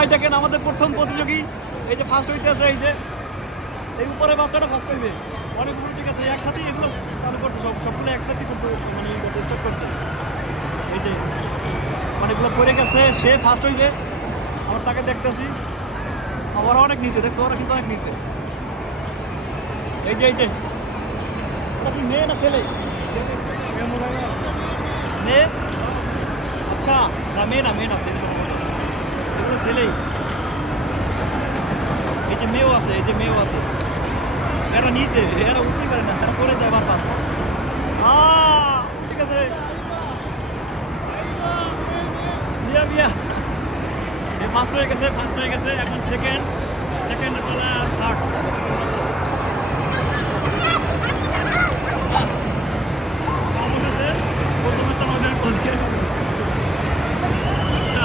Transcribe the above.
ভাই দেখেন আমাদের প্রথম প্রতিযোগী এই যে ফার্স্ট হইতেছে, এই যে এই উপরে বাচ্চাটা ফার্স্ট হইবে। অনেকগুলো ঠিক আছে একসাথে এগুলো চালু করছে, সবগুলো একসাথে কিন্তু মানে স্টার্ট করছে। এই যে অনেকগুলো পড়ে গেছে, সে ফার্স্ট হইবে। আমার তাকে দেখতেছি, ওরা অনেক নিচে, দেখতো ওরা কিন্তু অনেক নিচে। এই যে আপনি মেয়ে না ছেলে? মেয়ে? আচ্ছা না, মেয়ে না ছেলে, এগুলো ছেলেই। এই যে মেয়েও আছে, এরা নিচে, এরা উঠতে পারে না, এরা পরে যায় বারবার। ঠিক আছে, মিয়া ফার্স্ট হয়ে গেছে, এখন সেকেন্ড বলা থার্ড। অবশেষে প্রথম স্থান আমাদের। আচ্ছা